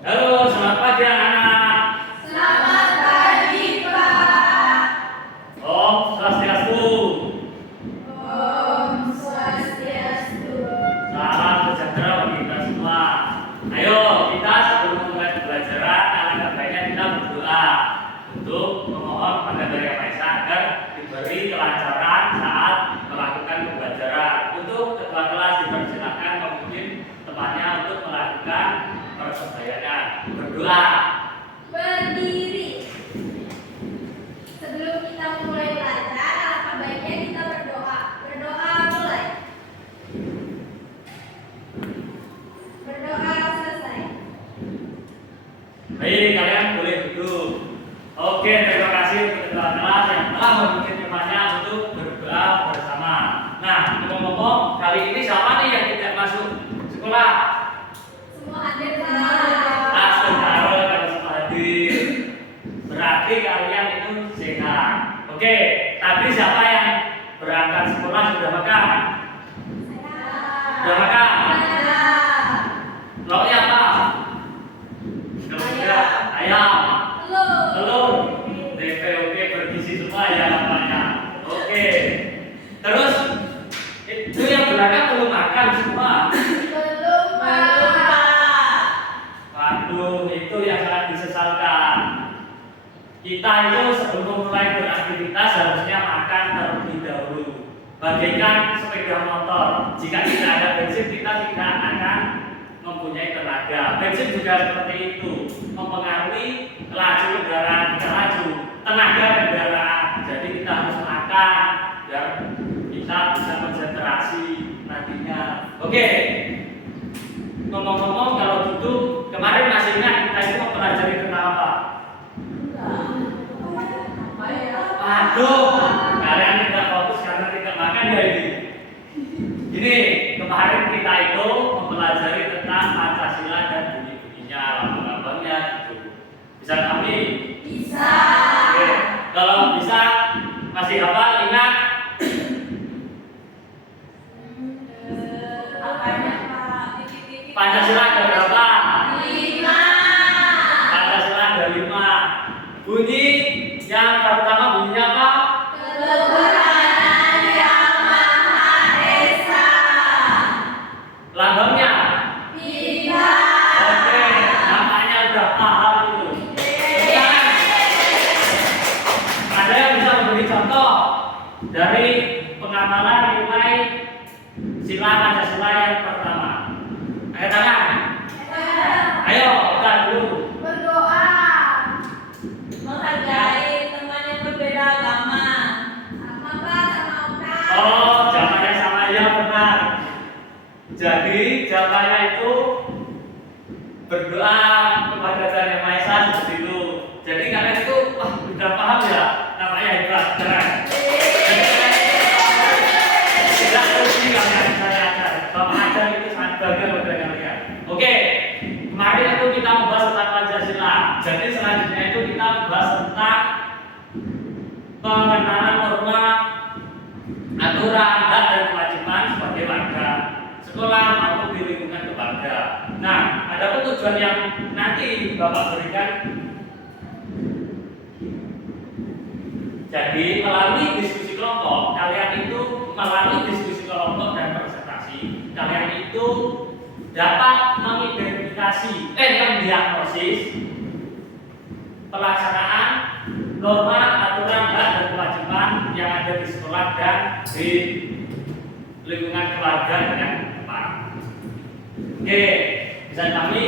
Halo, selamat pagi anak-anak. Selamat pagi, Pak. Om Swastiastu. Om Swastiastu. Salam sejahtera bagi kita semua. Ayo, kita sebelum memulai pembelajaran, alangkah baiknya kita berdoa untuk memohon pada Tuhan Yang Maha Esa agar diberi kelancaran saat melakukan pembelajaran. Untuk ketua kelas dipersilakan memimpin temannya untuk melakukan persembahyaan. Berdoa. Berdiri. Sebelum kita mulai belajar, alangkah baiknya kita berdoa. Berdoa mulai. Berdoa selesai. Baik, kalian boleh duduk. Oke, terima kasih untuk ketua kelas yang telah memimpin temannya untuk berdoa bersama. Nah, ngomong-ngomong, kali ini siapa nih yang tidak masuk sekolah? Semua hadir, Pak. Langsung taruh kalau semua hadir. Berarti kalian itu sehat. Oke, tadi siapa yang berangkat sekolah sudah makan? Sudah makan? Lauknya apa? Kalau tidak, ayam. Telur. Oke, bergizi semua ya nampaknya. Oke. Terus itu yang berangkat belum makan semua. Belum, Pak. Waduh, itu yang sangat disesalkan. Kita itu sebelum mulai beraktivitas harusnya makan terlebih dahulu. Bagaikan sepeda motor, jika tidak ada bensin kita tidak akan mempunyai tenaga. Bensin juga seperti itu, mempengaruhi laju kendaraan kita laju, tenaga kendaraan. Jadi kita harus makan biar kita bisa konsentrasi nantinya. Oke. Ngomong-ngomong, kalau gitu kemarin masih ingat kita itu mempelajari tentang apa? Aduh, kalian tidak fokus karena tidak makan ya ini. Ini kemarin kita itu mempelajari tentang Pancasila dan bunyi-bunyinya, lambang-lambangnya gitu. Bisa kami? Bisa. Oke. Kalau bisa masih hafal ingat? Apanya, Pak? Pancasila ada berapa? 5. Pancasila ada 5. Bunyi yang pertama bunyinya apa? Ketuhanan Yang Maha Esa. Lambangnya? Bintang. Oke, namanya udah paham itu. Sekarang, ada yang bisa memberi contoh dari pengapalan nilai sila Pancasila yang pertama? Angkat tangan. Ayo, kita dulu. Berdoa. Menghargai teman yang berbeda agama. Sama Pak, sama Om Kak. Oh, jawabannya sama ya benar. Jadi jawabannya itu berdoa kepada Tuhan Yang Maha Esa seperti itu. Jadi kalian itu wah udah paham ya, namanya hebat, keren. Tidak rugi kalian saya ajar. Bapak ajar itu sangat bangga pada kalian. Oke, kemarin itu kita membahas tentang Pancasila. Jadi selanjutnya itu kita membahas tentang pengenalan norma, aturan, hak dan kewajiban sebagai warga sekolah maupun di lingkungan keluarga. Nah, ada tujuan yang nanti Bapak berikan. Jadi melalui diskusi kelompok, kalian itu melalui diskusi kelompok dan presentasi, kalian itu dapat mengidentifikasi, mendiagnosis pelaksanaan norma, aturan, hak dan kewajiban yang ada di sekolah dan di lingkungan keluarga dengan teman. Oke, bisa kami.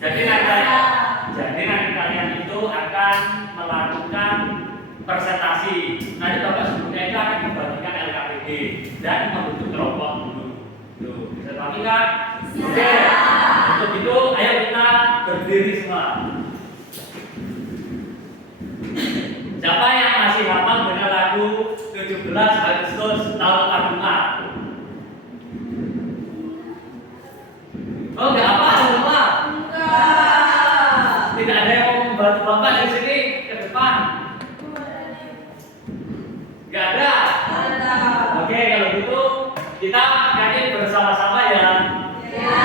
Jadi nanti kalian itu akan melakukan presentasi. Nanti Bapak sebelumnya itu akan membagikan LKPD dan membentuk kelompok dulu. Tuh, bisa kami kan? Oke. Untuk itu, ayo kita berdiri semua. Siapa yang masih hafal dengan lagu 17 Agustus tahun 45? Oh, enggak apa semua. Tidak ada yang mau membantu Bapak di sini ke depan. Enggak ada. Oke, kalau gitu kita nyanyi bersama-sama ya. Ya.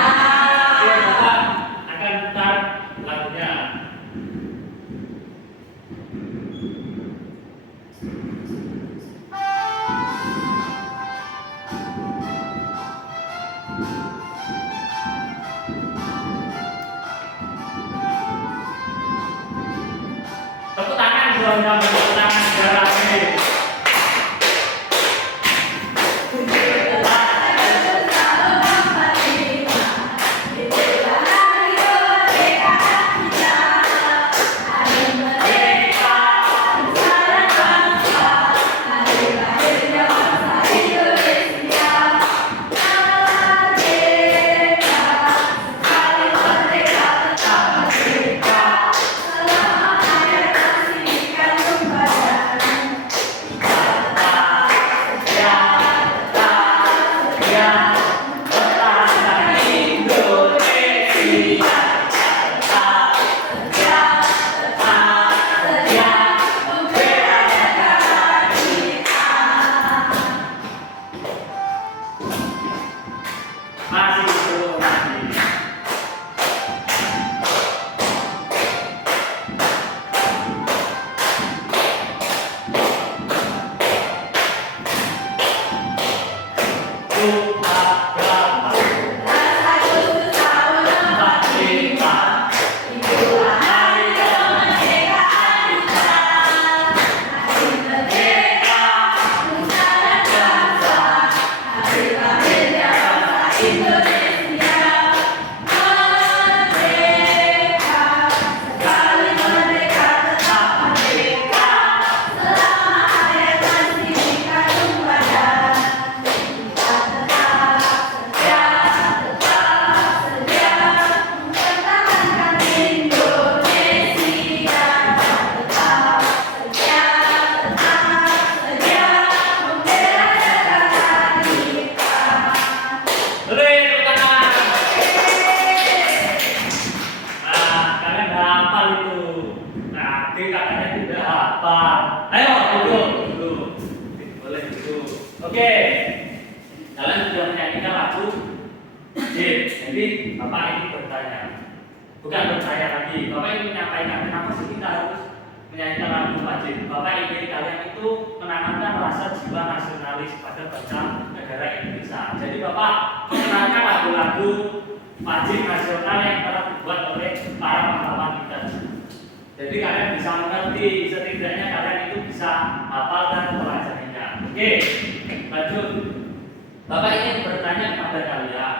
Oke, Bapak akan putar mahasiswanya bertentangan jarak ini. Masih belum mati. Oke, kalian sudah menyanyikan lagu Jim. Jadi Bapak ini bertanya, bukan bertanya lagi. Bapak ingin menyampaikan kenapa sih kita harus menyanyikan lagu wajib. Bapak ingin kalian itu menanamkan rasa jiwa nasionalis pada bangsa negara Indonesia. Jadi Bapak mengenalkan lagu-lagu wajib nasional yang telah dibuat oleh para pahlawan kita. Jadi kalian bisa mengerti, setidaknya kalian itu bisa hafal dan mempelajarinya. Oke, lanjut. Bapak ingin bertanya kepada kalian.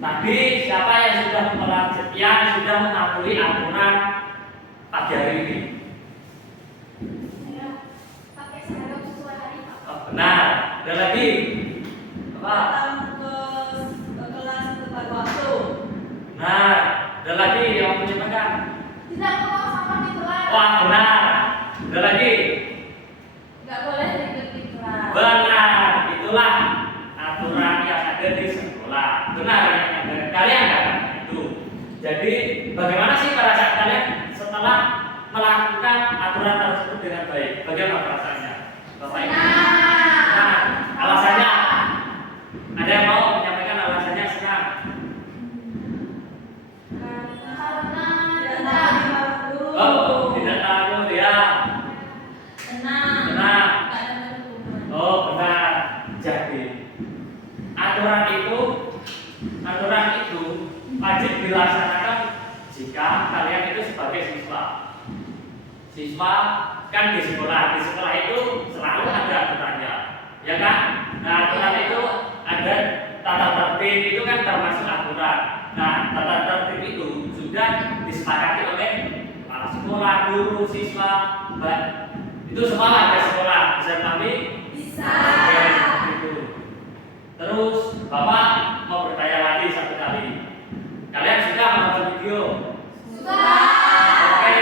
Tadi siapa yang sudah mempelajari, yang sudah mengakui aturan pagi hari ini? Pakai seragam sesuai hari Pak. Oh, benar. Ada lagi? Apa? Datang ke kelas tepat waktu. Benar. Ada lagi yang menyebutkan? Tidak bawa sampah di kelas. Wah, benar. Ada lagi? Nggak boleh ribet di kelas. Benar. Itulah aturan yang ada di sekolah. Benar yang ada. Kalian katakan itu. Jadi bagaimana sih perasaan kalian setelah melakukan aturan tersebut dengan baik? Bagaimana perasaannya? Bapak Ibu? Nah, alasannya? Ada yang mau menyampaikan alasannya? Senang. Karena tidak malam dulu. Oh, tidak takut ya. Tenang. Tenang. Nggak ada hukuman. Oh, benar. Jadi aturan itu wajib dilaksanakan jika kalian itu sebagai siswa. Siswa kan di sekolah itu selalu ada aturannya, ya kan? Nah, aturan itu ada tata tertib itu kan termasuk aturan. Nah, tata tertib itu sudah disepakati oleh kepala sekolah, guru, siswa, itu semua ada sekolah. Bisa kami? Bisa. Oke, itu. Terus Bapak mau bertanya lagi satu kali. Kalian suka menonton video? Suka. Oke,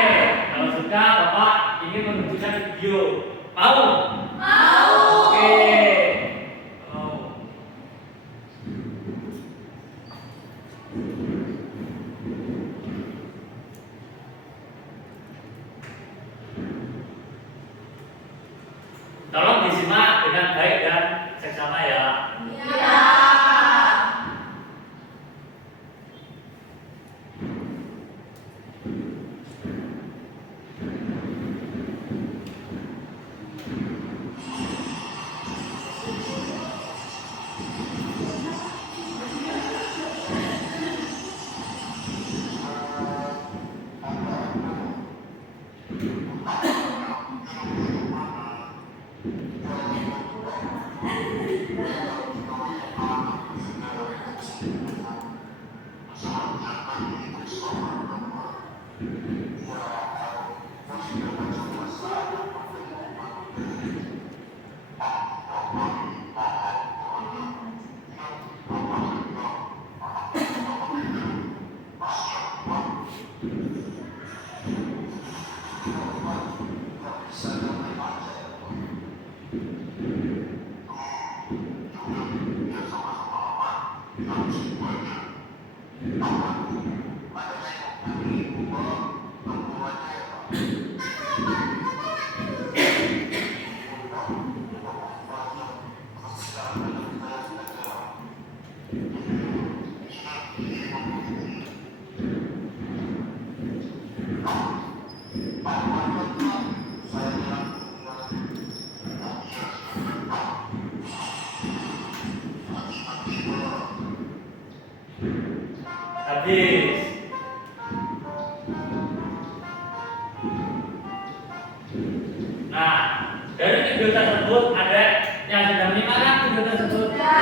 kalau suka Bapak ingin menunjukkan video. Mau? Mau. Oke. Mau. Tolong disimak dengan baik dan seksama ya. Ya. Habis. Nah, dari video tersebut ada yang sudah menyimak video tersebut? Ya.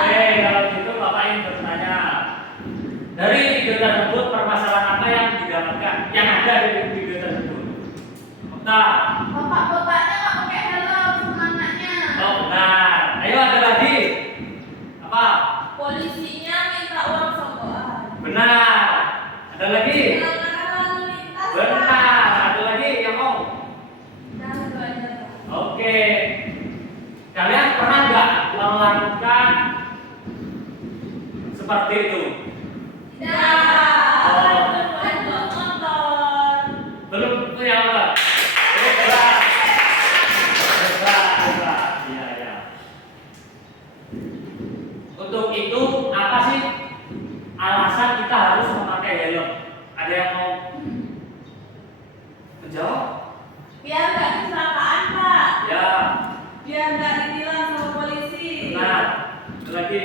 Oke, kalau gitu Bapak ingin bertanya. Dari video tersebut permasalahan apa yang didapatkan? Yang ada di video tersebut? Nah, Bapak-bapaknya nggak pakai helm sama anaknya. oh benar. Ayo ada lagi. Apa? Polisinya minta uang sangguan. Benar. Ada lagi? Pelanggaran lalu lintas. Benar. Ada lagi yang mau? Dan itu aja. Oke. Kalian pernah nggak melakukan seperti itu? Tidak. Oh. Motor. Belum itu yang apa? Hebat. Hebat, hebat. Iya, iya. Untuk itu apa sih alasan kita harus memakai helm? Ada yang mau menjawab? Biar nggak kecelakaan, Pak. Ya, Biar nggak ditilang sama polisi. benar. Itu lagi.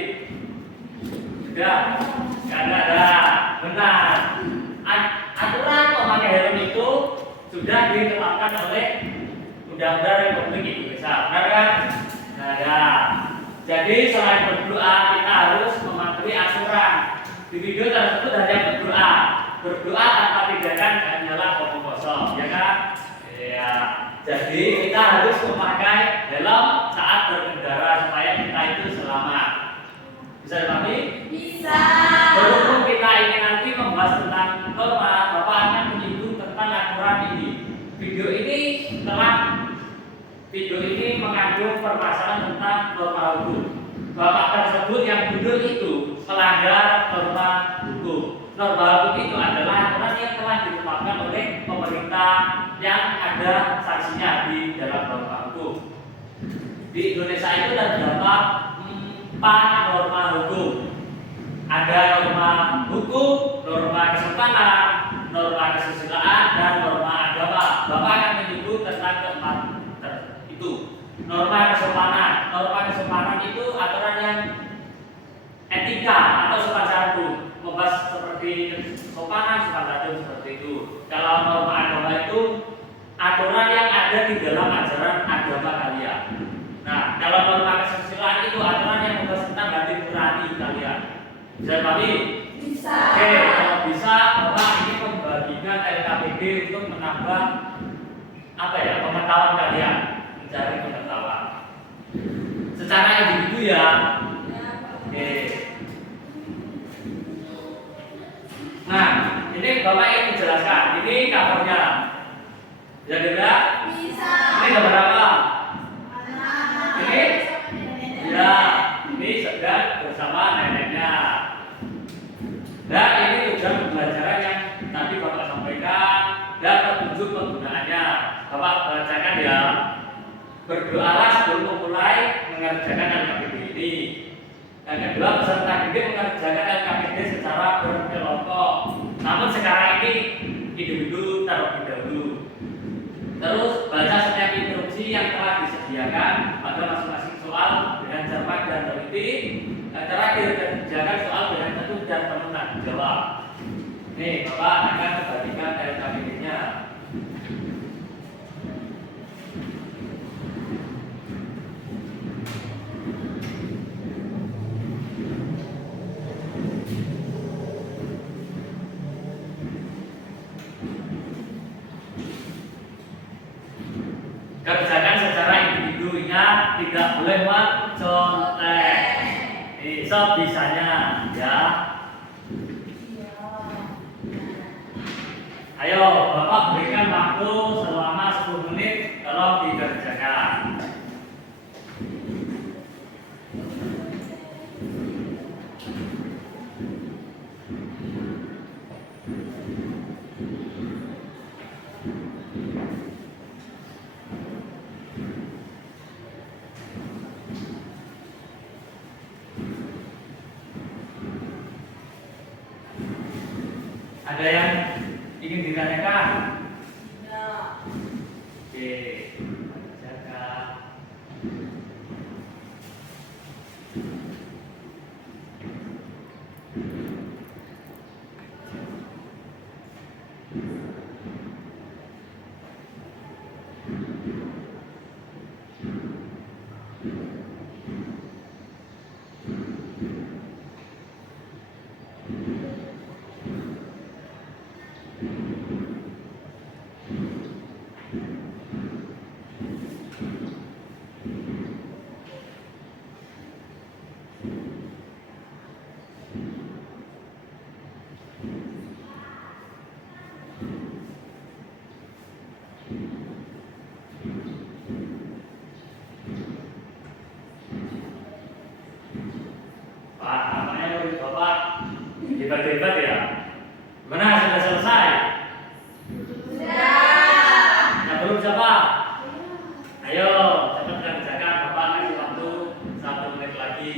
Sudah. Nggak ada. Benar. Aturan memakai helm itu sudah ditetapkan oleh Undang-Undang Republik Indonesia. Benar kan? Nah, ya. Jadi selain berdoa kita harus mematuhi aturan. Di video tersebut hanya berdoa. Berdoa tanpa tindakan hanyalah omong kosong, ya kan? Iya. Jadi kita harus memakai helm saat berkendara supaya kita itu selamat. Bisa dipahami? Bisa. Berhubung kita ingin nanti membahas tentang norma, Bapak akan menyinggung tentang aturan ini. Video ini mengandung permasalahan tentang norma hukum. Bapak tersebut yang duduk itu melanggar norma hukum. Norma hukum itu adalah aturan yang telah ditetapkan oleh pemerintah yang ada sanksinya di dalam norma hukum. Di Indonesia itu terdapat 4 norma hukum. Ada norma hukum, norma kesopanan, norma kesusilaan, dan norma agama. Bapak akan menyebut tentang keempat itu. Norma kesopanan. Norma kesopanan itu aturan yang etika atau sopan santun, membahas seperti kesopanan, sopan santun seperti itu. Kalau norma agama itu aturan yang ada di dalam ajaran agama kalian. Nah, kalau norma kesusilaan itu aturan yang membahas tentang hati nurani kalian. Bisa dipahami? Bisa. Oke, kalau bisa, Bapak ini membagikan LKPD untuk menambah pengetahuan kalian, mencari pengetahuan. Secara individu ya. Oke. Nah, ini Bapak ingin menjelaskan. Ini kabarnya. Bisa dilihat? Bisa. Ini gambar apa? Anak. Ini? Ya, ini sedang bersama neneknya. Dan ini tujuan pembelajaran yang tadi Bapak sampaikan dan petunjuk penggunaannya. Bapak bacakan ya. Berdoalah sebelum memulai mengerjakan LKPD ini. Yang kedua, peserta didik mengerjakan LKPD secara berkelompok. Namun sekarang ini individu terlebih dahulu. Terus baca setiap instruksi yang telah disediakan pada masing-masing soal dengan cermat dan teliti. Dan terakhir, kerjakan soal dengan tentu dan penuh tanggung jawab. Nih, Bapak akan membagikan LKPD-nya. tidak boleh mencontek. Sebisanya ya. Ayo, Bapak berikan waktu selama 10 menit, tolong dikerjakan. Ada yang ingin ditanyakan? Ya. Oke, jaga. Pak, namanya murid Bapak hebat-hebat ya. Gimana, sudah selesai? Sudah. Yang belum siapa? Ayo, cepat kerjakan. Bapak kasih waktu 1 menit lagi.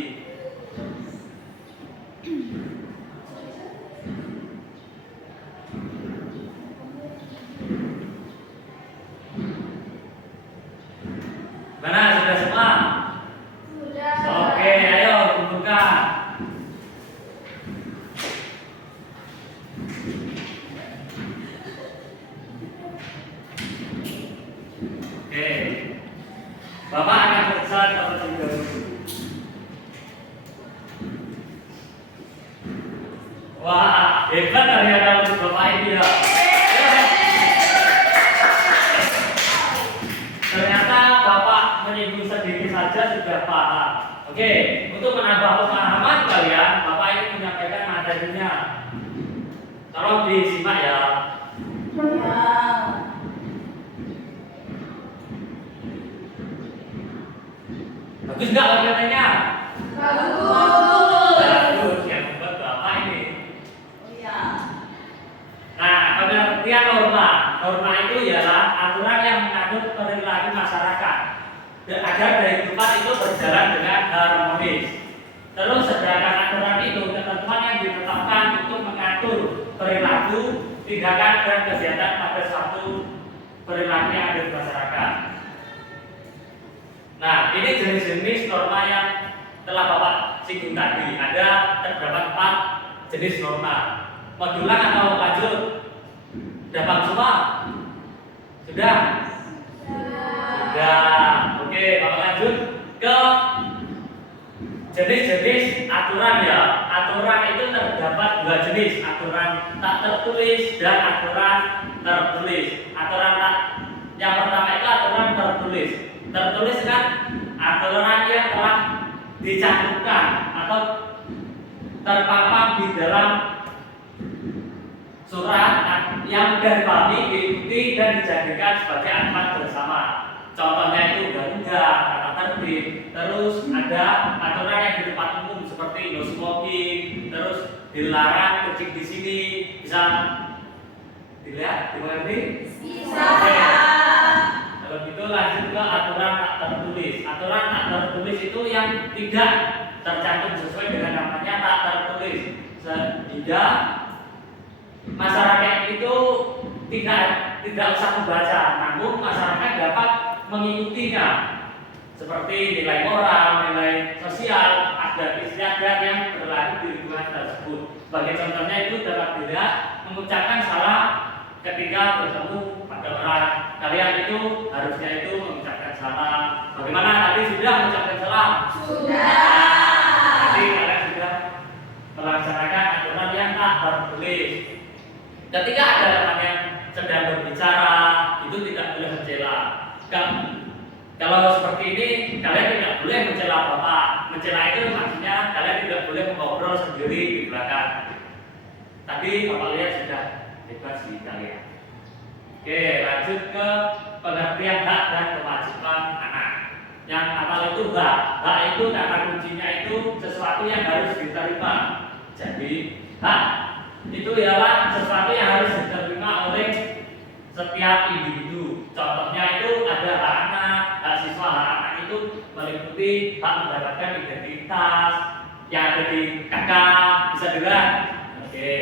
Gimana, sudah semua? Sudah. Oke, ayo kumpulkan. Oke, Bapak akan pesan Bapak juga dulu. Wah, hebat ternyata untuk Bapak ini ya. Ternyata Bapak menyinggung sedikit saja sudah paham. Oke, untuk menambah pemahaman kalian, Bapak ini menyampaikan materinya. Tolong disimak ya. Ya. Bagus nggak materinya? Bagus. Bagus, yang membuat Bapak ini. Oh ya. Nah, pengertian norma. Norma itu ialah aturan yang mengatur perilaku masyarakat agar kehidupan itu berjalan dengan harmonis. Terus sedangkan aturan itu ketentuan yang ditetapkan untuk mengatur perilaku, tindakan dan kegiatan pada suatu perilaku yang ada di masyarakat. Nah, ini jenis-jenis norma yang telah Bapak singgung tadi. Terdapat 4 jenis norma. Modular atau lanjut? Dapat semua? Sudah? Sudah. Oke, Bapak lanjut ke jenis-jenis aturan ya. Aturan itu terdapat 2 jenis, aturan tak tertulis dan aturan tertulis. Yang pertama itu aturan tertulis. Tertulis kan aturan yang telah dicantumkan atau terpampang di dalam surat yang mudah dipahami, diikuti dan dijadikan sebagai aturan bersama. Contohnya itu undang-undang, tata tertib. Terus ada aturan yang di tempat umum seperti no smoking, terus dilarang kencing di sini. Bisa dilihat, dimengerti? Bisa. Kalau gitu lanjut ke aturan tak tertulis. Aturan tak tertulis itu yang tidak tercantum sesuai dengan namanya tak tertulis, sehingga masyarakat itu tidak usah membaca, namun masyarakat dapat mengikutinya, seperti nilai moral, nilai sosial, adat istiadat yang berlaku di lingkungan tersebut. Sebagai contohnya itu dapat dilihat mengucapkan salam ketika bertemu pada orang. Kalian itu harusnya itu mengucapkan salam. Bagaimana tadi sudah mengucapkan salam? Sudah. Jadi kalian sudah melaksanakan aturan yang tak tertulis. Ketika ada teman yang sedang berbicara, itu tidak boleh mencela. Kalau seperti ini kalian tidak boleh mencela bapak. Mencela itu maksudnya kalian tidak boleh mengobrol sendiri di belakang. Tadi bapak lihat sudah bebas di kalian. Oke, lanjut ke pengertian hak dan kewajiban anak. Yang awal itu hak. Hak itu kata kuncinya itu sesuatu yang harus diterima. Jadi hak itu ialah sesuatu yang harus diterima oleh setiap individu. Contohnya itu ada hak anak, hak siswa. Hak anak itu meliputi hak mendapatkan identitas yang ada di KK, bisa dengar. Oke.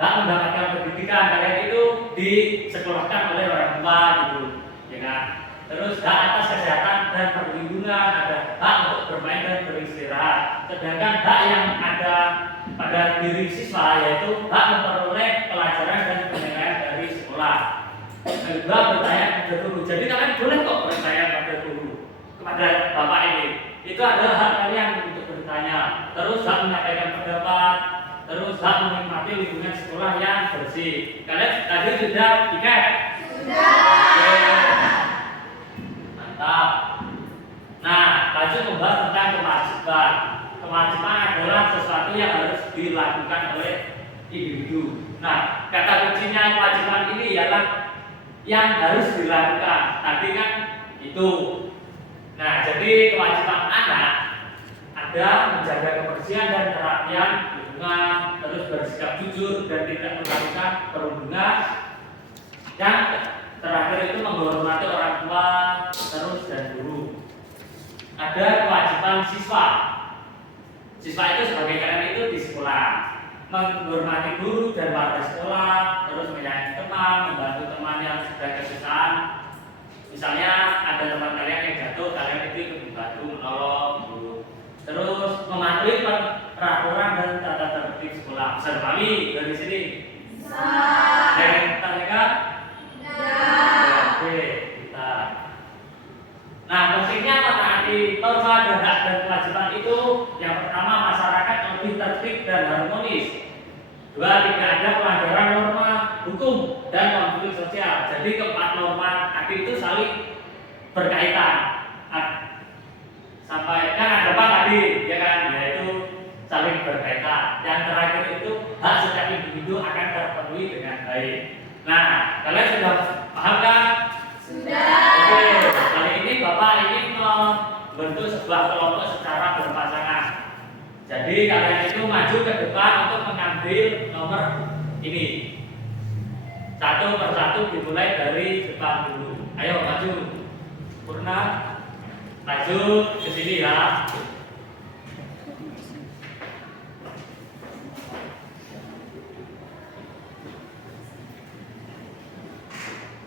Hak mendapatkan pendidikan, kalian itu disekolahkan oleh orang tua gitu, ya kan? Terus hak atas kesehatan dan perlindungan, ada hak untuk bermain dan beristirahat. Sedangkan hak yang ada pada diri siswa yaitu hak memperoleh pelajaran dan penilaian dari sekolah. Kedua, bertanya kepada guru. Jadi kalian boleh kok bertanya pada guru, kepada bapak ini. Itu adalah hak kalian untuk bertanya. Terus hak menyampaikan pendapat. Terus hak menikmati lingkungan sekolah yang bersih. Kalian tadi sudah ikat? Sudah. Oke. Mantap. Nah, lanjut membahas tentang kewajiban. Kewajiban adalah sesuatu yang harus dilakukan oleh individu. Nah, kata kuncinya kewajiban ini ialah yang harus dilakukan. Tadi kan itu. Nah, jadi kewajiban anak ada menjaga kebersihan dan kerapian lingkungan, terus bersikap jujur dan tidak melakukan perundungan. Yang terakhir itu menghormati orang tua, terus dan guru. Ada kewajiban siswa. Siswa itu sebagai kalian itu di sekolah, menghormati guru dan warga sekolah, terus menyayangi teman, membantu teman yang sedang kesusahan. Misalnya ada teman kalian yang jatuh, kalian itu membantu menolong guru. Terus mematuhi peraturan dan tata tertib sekolah. Bisa dipahami dari sini? Bisa. Yang terdekat? Tidak. Oke, kita. Nah, pentingnya menaati norma dan hak dan kewajiban itu yang pertama masyarakat lebih tertib dan harmonis. Dua, tidak ada pelanggaran norma hukum dan konflik sosial. Jadi keempat norma tadi itu saling berkaitan. Sampai kan ada apa tadi, ya kan? Yaitu saling berkaitan. Yang terakhir itu hak setiap individu akan terpenuhi dengan baik. Nah, kalian sudah paham kan? Sudah. Oke, kali ini Bapak ingin membentuk sebuah kelompok secara berpasangan. Jadi kalian itu maju ke depan untuk mengambil nomor ini. Satu persatu dimulai dari depan dulu. Ayo maju. Purna, maju ke sini ya.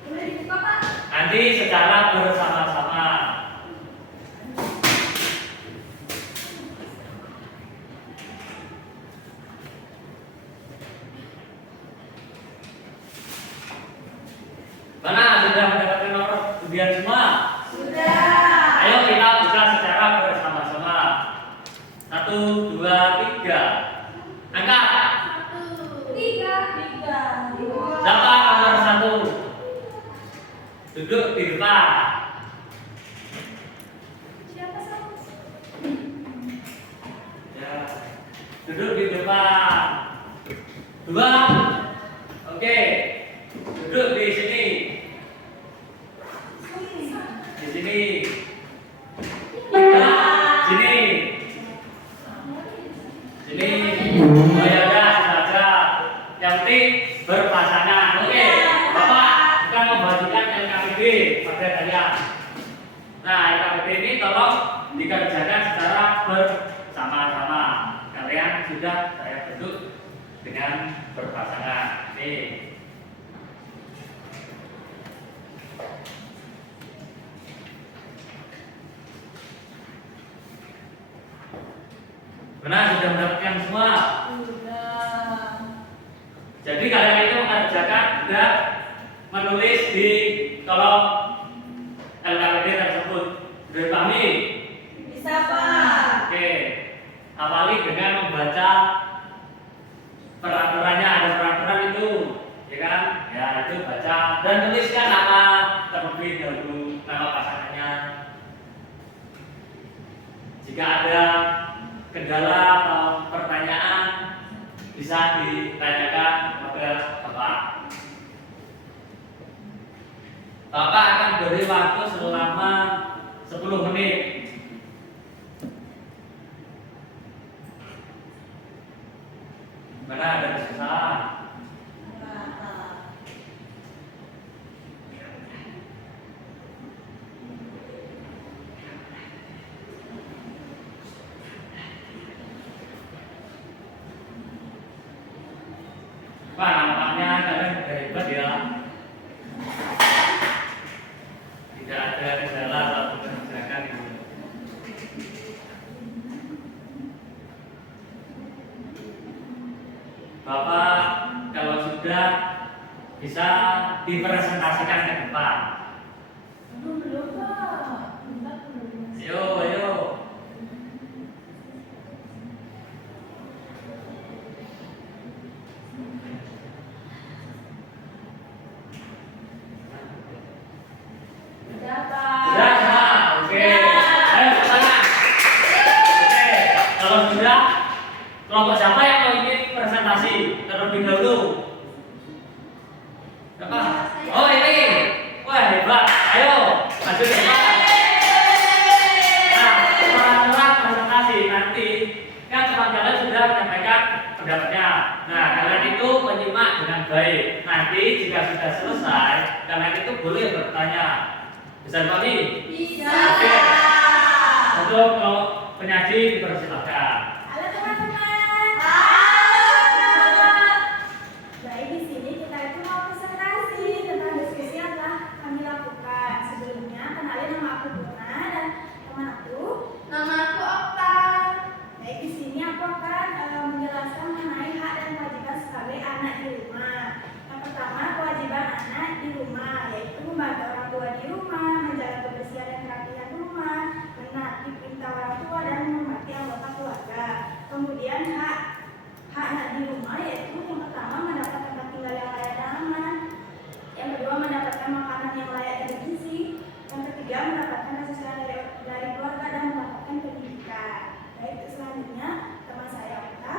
Boleh dibuka, Pak? Nanti secara bersama-sama. Mana sudah mendapatkan nomor undian semua? Sudah. Ayo kita buka secara bersama-sama. 1, 2, 3. Angkat. 1, 3. Siapa nomor 1? Duduk di depan. Siapa sama? Ya. Duduk di depan. 2. Oke. Duduk di sini. Di sini. 3. Sini. Sini. Oh ya udah, saja. Yang penting berpasangan. Oke. Bapak bukan membagikan LKPD pada kalian. Nah, LKPD ini tolong dikerjakan secara bersama-sama. Kalian sudah saya bentuk dengan berpasangan. Nih. Benar, sudah mendapatkan semua. Jadi kalian itu mengerjakan dan menulis di kolom LKPD tersebut. Sudah dipahami? Bisa, Pak. Oke. Awali dengan membaca peraturannya, ada peraturan itu, ya kan? Ya itu baca dan tuliskan nama terlebih dahulu, nama pasangannya. Jika ada kendala atau pertanyaan bisa ditanyakan kepada Bapak. Bapak akan beri waktu selama 10 menit. Mana ada kesalahan? Wah, nampaknya kalian udah hebat ya. Tidak ada kendala atau kebijakan ini. Bapak kalau sudah bisa dipresentasikan ke depan. Belum, Pak. Bentar, belum. Ayo. Sudah, Pak. Sudah, oke. Ayo sana. Oke, kalau sudah, kelompok siapa yang mau ingin presentasi terlebih dahulu? Siapa? Oh ini, wah hebat. Ayo, maju ke depan. Nah, setelah presentasi nanti kan teman-teman sudah menyampaikan pendapatnya. Nah, kalian itu menyimak dengan baik. Nanti jika sudah selesai, kalian itu boleh bertanya. Bisa dipahami? Bisa. Oke. Untuk kalau penyaji dipersilakan. Halo teman-teman. Halo. Baik, di sini kita itu mau presentasi tentang diskusi yang telah kami lakukan. Sebelumnya kenalin nama aku Buna dan teman aku. Nama aku Okta. Baik, di sini aku akan menjelaskan mengenai hak dan kewajiban sebagai anak di rumah. Yang pertama, kewajiban anak di rumah yaitu membantu orang tua di rumah, menjaga kebersihan dan kerapihan rumah, menaati perintah orang tua dan menghormati anggota keluarga. Kemudian hak anak di rumah yaitu yang pertama mendapat tempat tinggal yang layak dan aman, yang kedua mendapatkan makanan yang layak dan bergizi, yang ketiga mendapatkan kasih sayang dari keluarga dan mendapatkan pendidikan. Baik, selanjutnya teman saya Okta.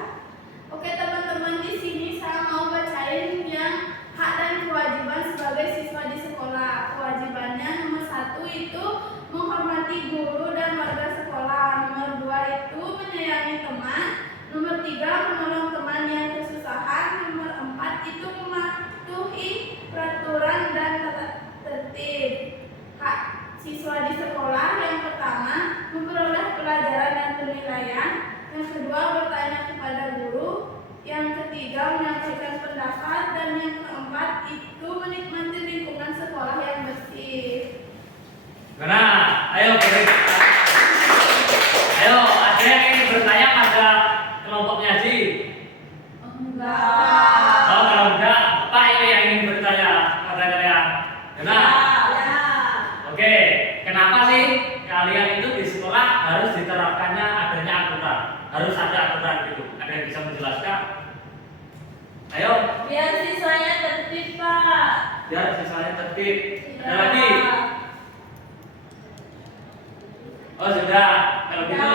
Oke teman-teman, di sini saya mau bacain yang hak dan kewajiban sebagai siswa di sekolah. Kewajibannya nomor 1 itu menghormati guru dan warga sekolah. Nomor 2 itu menyayangi teman. Nomor 3 menolong teman yang kesusahan. Nomor 4 itu mematuhi peraturan dan tata tertib. Hak siswa di sekolah yang pertama memperoleh pelajaran dan penilaian. Yang kedua bertanya kepada guru. Yang ketiga menyampaikan pendapat. Dan yang keempat itu menikmati lingkungan sekolah yang bersih. Nah, ayo beri. Ayo, ada yang ingin bertanya pada kelompok penyaji? Enggak. Oh, kalau enggak, Pak ini yang ingin bertanya pada kalian. Nah, oke. Kenapa sih kalian itu di sekolah harus diterapkannya adanya aturan? Harus ada aturan gitu. Ada yang bisa menjelaskan? Ayo, Biar siswanya tertib, Pak. biar siswanya tertib. Ada lagi? Oh sudah. Kalau gitu,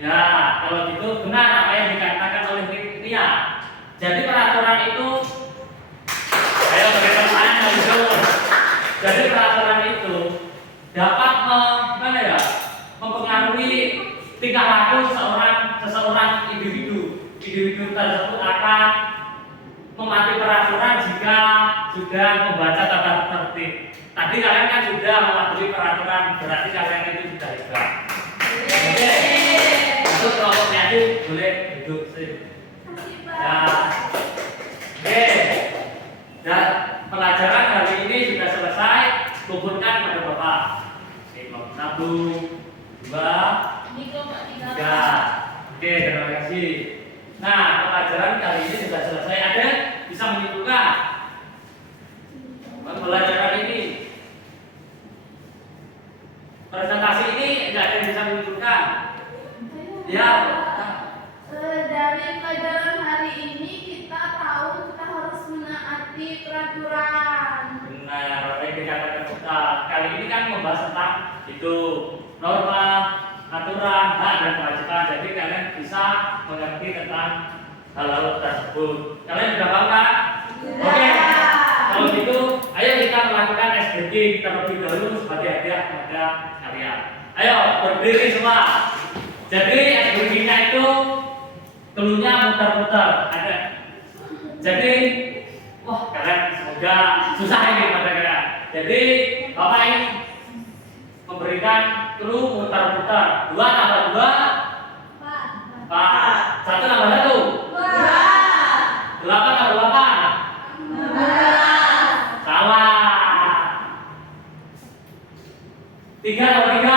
ya kalau gitu benar apa yang dikatakan oleh Ria. Jadi peraturan itu, ayo bagaimana itu? Jadi peraturan itu dapat mempengaruhi tingkah laku seseorang individu tersebut akan mematuhi peraturan jika sudah membaca tata tertib. Tadi kalian kan sudah mematuhi peraturan, berarti kalian itu sudah hebat. Oke, untuk kelompoknya itu boleh duduk sih. Ya, oke. Dan pelajaran hari ini sudah selesai. Kumpulkan pada Bapak. Oke, kelompok 1, 2, Ini kelompok 3. 3. Oke, terima kasih. Nah, pelajaran kali ini sudah selesai. Ada bisa menyimpulkan pelajaran ini. Presentasi ini tidak ada yang bisa menyimpulkan. Ya. Dari pelajaran hari ini kita tahu kita harus menaati peraturan. Benar, apa yang dikatakan kita kali ini kan membahas tentang itu norma aturan hak dan kewajiban. Jadi kalian bisa mengerti tentang hal-hal tersebut. Kalian sudah paham kan? Oke. Kalau gitu, ayo kita melakukan SBG terlebih dahulu sebagai hadiah kepada kalian. Ayo berdiri semua. Jadi SBG-nya itu keluarnya muter-muter. Ada. Jadi, wah kalian semoga susah ini pada kalian. Jadi Bapak ini memberikan clue muter-muter. 2 tambah 2 4. 1 tambah 1 8 tambah 8 salah. 3 tambah 3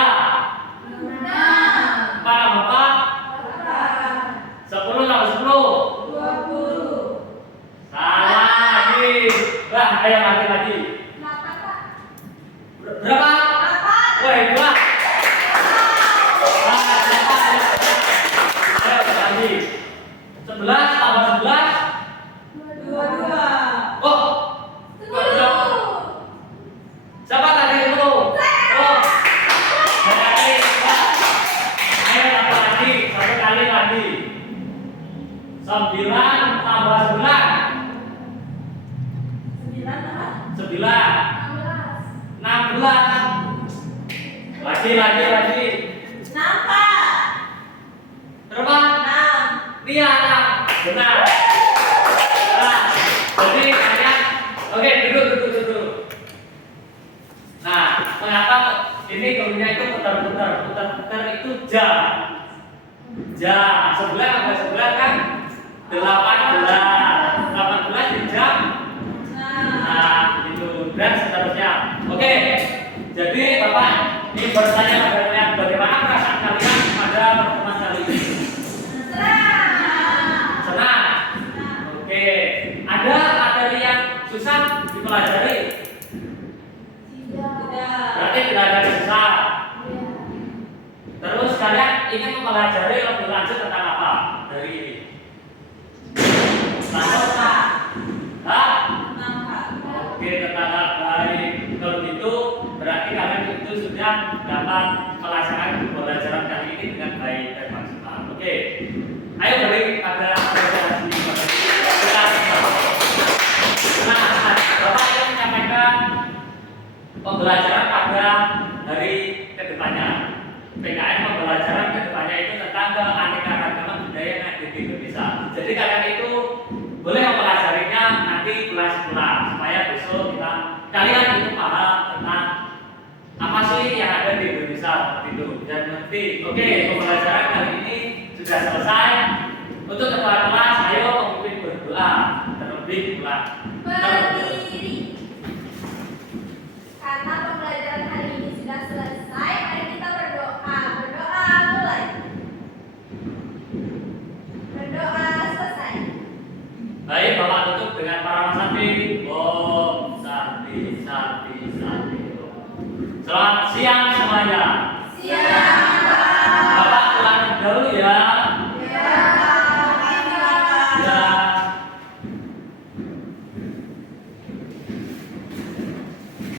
4 tambah 4 10 tambah 10 salah lagi. Bah, ayo lagi. Berapa? Woi, 2. Ayo lagi. 11 tambah 11 oh, 10. Siapa tadi itu? Oh, berarti ayo tambah lagi, 1 kali lagi. 9 tambah 9 16 lagi. Berapa? 6. Iya, 6. Benar. Nah, jadi kalian oke, duduk. Nah, mengapa ini keluarnya itu putar-putar? Putar-putar itu jam. 11 tambah 11 kan 18 di jam. Nah, itu dan seterusnya. Oke. Jadi Bapak ini bertanya kepada kalian, bagaimana perasaan kalian pada pertemuan kali ini? Senang. Oke. Ada materi yang susah dipelajari? Berarti tidak ada yang susah. Terus kalian ingin mempelajari lebih lanjut tentang apa dari ini? Oke, tentang hak baik. Kalau gitu berarti kalian itu sudah dapat melaksanakan pembelajaran kali ini dengan baik dan maksimal. Oke. Ayo beri pada presentasi kita. Nah, Bapak ingin menyampaikan pembelajaran pada hari kedepannya. PKN pembelajaran kedepannya itu tentang keanekaragaman budaya yang ada di Indonesia. Jadi kalian itu boleh mempelajarinya nanti kelas-kelas supaya besok kalian itu paham tentang apa sih yang ada di Indonesia seperti itu dan ngerti. Oke, pembelajaran kali ini sudah selesai. Untuk kepala kelas, ayo memimpin berdoa terlebih bulan. Berdiri. Karena pembelajaran hari ini sudah selesai, mari kita berdoa. Berdoa mulai. Berdoa selesai. Baik, Bapak tutup dengan para masati. Om Santi. Selamat siang semuanya. Siang.